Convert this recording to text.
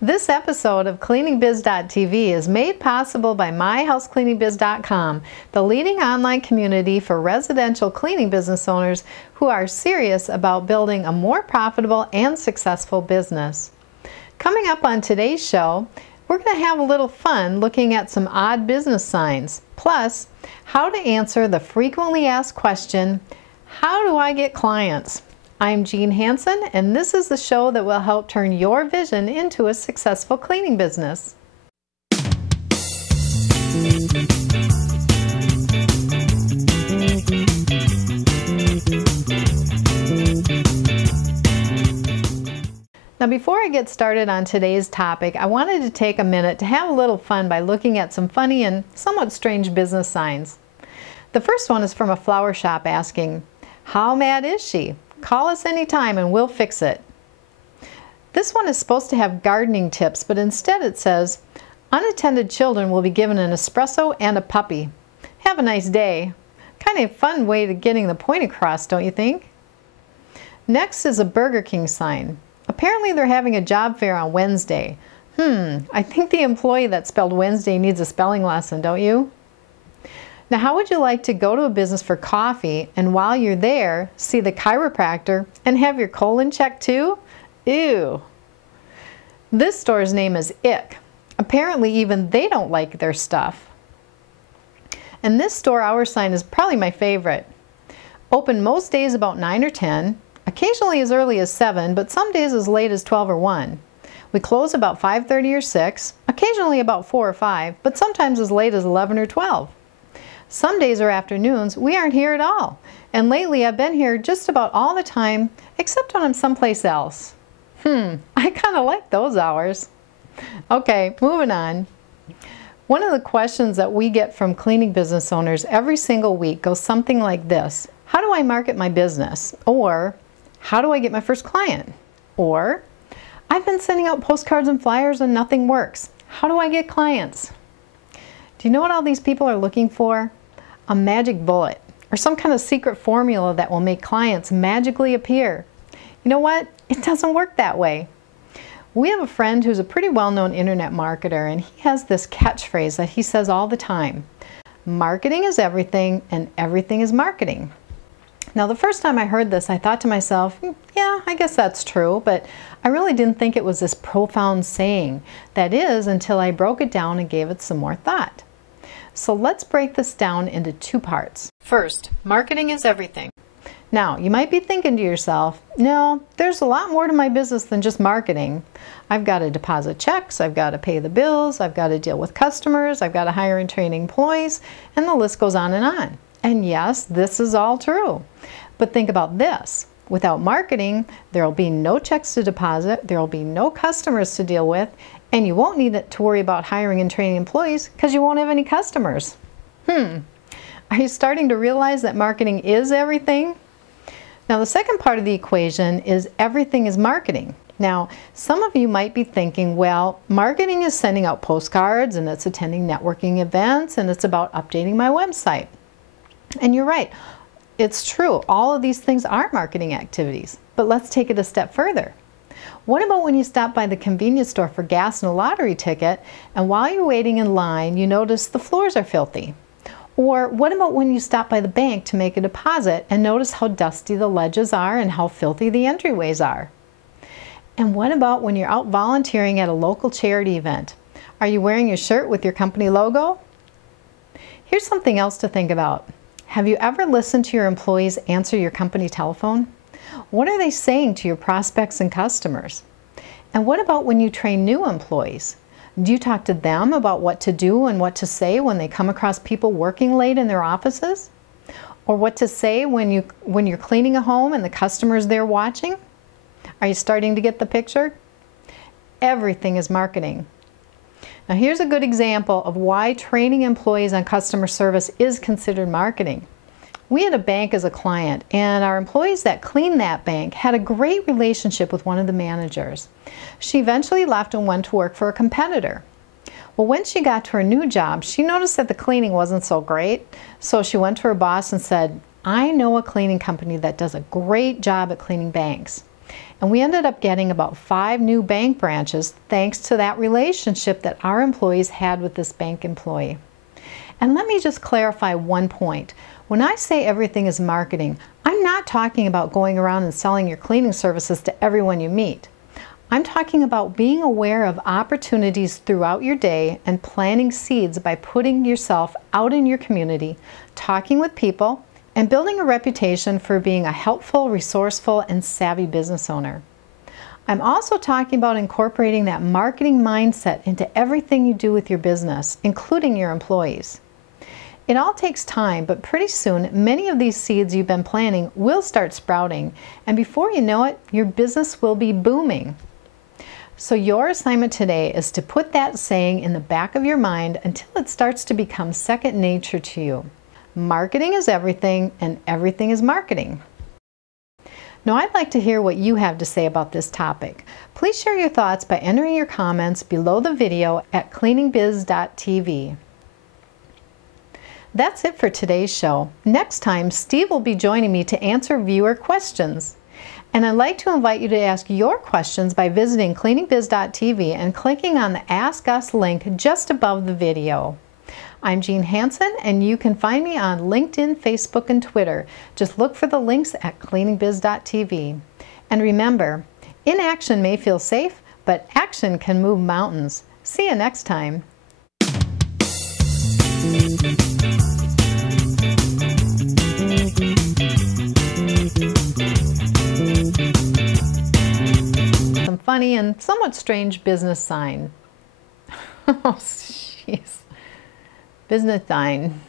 This episode of CleaningBiz.tv is made possible by MyHouseCleaningBiz.com, the leading online community for residential cleaning business owners who are serious about building a more profitable and successful business. Coming up on today's show, we're going to have a little fun looking at some odd business signs, plus how to answer the frequently asked question, how do I get clients? I'm Jean Hansen, and this is the show that will help turn your vision into a successful cleaning business. Now, before I get started on today's topic, I wanted to take a minute to have a little fun by looking at some funny and somewhat strange business signs. The first one is from a flower shop asking, "How mad is she? Call us anytime and we'll fix it." This one is supposed to have gardening tips, but instead it says, "Unattended children will be given an espresso and a puppy. Have a nice day." Kind of a fun way to getting the point across, don't you think? Next is a Burger King sign. Apparently they're having a job fair on Wednesday. I think the employee that spelled Wednesday needs a spelling lesson, don't you? Now, how would you like to go to a business for coffee and while you're there, see the chiropractor and have your colon checked too? Ew. This store's name is Ick. Apparently even they don't like their stuff. And this store hour sign is probably my favorite. Open most days about 9 or 10, occasionally as early as 7, but some days as late as 12 or 1. We close about 5:30 or 6, occasionally about 4 or 5, but sometimes as late as 11 or 12. Some days or afternoons, we aren't here at all. And lately I've been here just about all the time, except when I'm someplace else. I kind of like those hours. Okay, moving on. One of the questions that we get from cleaning business owners every single week goes something like this. How do I market my business? Or, how do I get my first client? Or, I've been sending out postcards and flyers and nothing works. How do I get clients? Do you know what all these people are looking for? A magic bullet, or some kind of secret formula that will make clients magically appear. You know what? It doesn't work that way. We have a friend who's a pretty well-known internet marketer, and he has this catchphrase that he says all the time. Marketing is everything, and everything is marketing. Now, the first time I heard this, I thought to myself, yeah, I guess that's true, but I really didn't think it was this profound saying. That is, until I broke it down and gave it some more thought. So let's break this down into two parts. First, marketing is everything. Now, you might be thinking to yourself, no, there's a lot more to my business than just marketing. I've got to deposit checks, I've got to pay the bills, I've got to deal with customers, I've got to hire and train employees, and the list goes on and on. And yes, this is all true. But think about this. Without marketing, there will be no checks to deposit, there will be no customers to deal with, and you won't need to worry about hiring and training employees because you won't have any customers. Are you starting to realize that marketing is everything? Now, the second part of the equation is everything is marketing. Now, some of you might be thinking, well, marketing is sending out postcards and it's attending networking events and it's about updating my website. And you're right. It's true. All of these things are marketing activities. But let's take it a step further. What about when you stop by the convenience store for gas and a lottery ticket, and while you're waiting in line, you notice the floors are filthy? Or what about when you stop by the bank to make a deposit and notice how dusty the ledges are and how filthy the entryways are? And what about when you're out volunteering at a local charity event? Are you wearing your shirt with your company logo? Here's something else to think about. Have you ever listened to your employees answer your company telephone? What are they saying to your prospects and customers? And what about when you train new employees? Do you talk to them about what to do and what to say when they come across people working late in their offices? Or what to say when you're cleaning a home and the customer's there watching? Are you starting to get the picture? Everything is marketing. Now, here's a good example of why training employees on customer service is considered marketing. We had a bank as a client, and our employees that cleaned that bank had a great relationship with one of the managers. She eventually left and went to work for a competitor. Well, when she got to her new job, she noticed that the cleaning wasn't so great, so she went to her boss and said, "I know a cleaning company that does a great job at cleaning banks." And we ended up getting about 5 new bank branches thanks to that relationship that our employees had with this bank employee. And let me just clarify one point. When I say everything is marketing, I'm not talking about going around and selling your cleaning services to everyone you meet. I'm talking about being aware of opportunities throughout your day and planting seeds by putting yourself out in your community, talking with people, and building a reputation for being a helpful, resourceful, and savvy business owner. I'm also talking about incorporating that marketing mindset into everything you do with your business, including your employees. It all takes time, but pretty soon, many of these seeds you've been planting will start sprouting, and before you know it, your business will be booming. So your assignment today is to put that saying in the back of your mind until it starts to become second nature to you. Marketing is everything, and everything is marketing. Now, I'd like to hear what you have to say about this topic. Please share your thoughts by entering your comments below the video at cleaningbiz.tv. That's it for today's show. Next time, Steve will be joining me to answer viewer questions. And I'd like to invite you to ask your questions by visiting cleaningbiz.tv and clicking on the Ask Us link just above the video. I'm Jean Hansen, and you can find me on LinkedIn, Facebook, and Twitter. Just look for the links at cleaningbiz.tv. And remember, inaction may feel safe, but action can move mountains. See you next time. Some funny and somewhat strange business sign. Oh, jeez. Business sign.